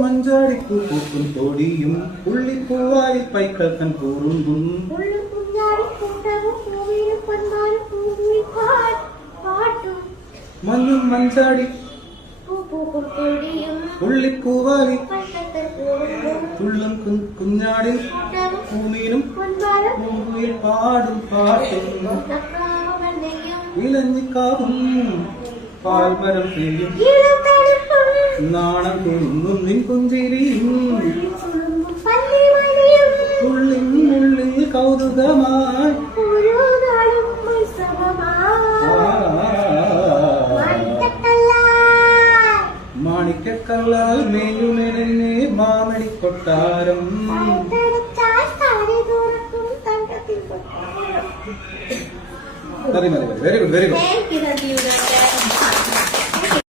മഞ്ചാടിപ്പൂ പൂക്കും തോടിയും പുള്ളിപ്പൂവാലി പൈക്കൾ തൻ കൂറുമ്പും മഞ്ഞും മഞ്ചാടി പുള്ളിപ്പൂവാലി തുള്ളും കുഞ്ഞാടിൽ പൂമീനും പൂവിൽ പാടും പാട്ടും ഇലഞ്ഞിക്കാവും പാൽമരം ചെയ്യും നാണം കുറുങ്ങും നിൻ പുഞ്ചിരിയും ഉള്ളിൽ ഉള്ളിൽ കൗതുകമായി മാണിക്കക്കല്ലാൽ മേഞ്ഞുമെന്നെ മാമണി കൊട്ടാരം. Very good very good.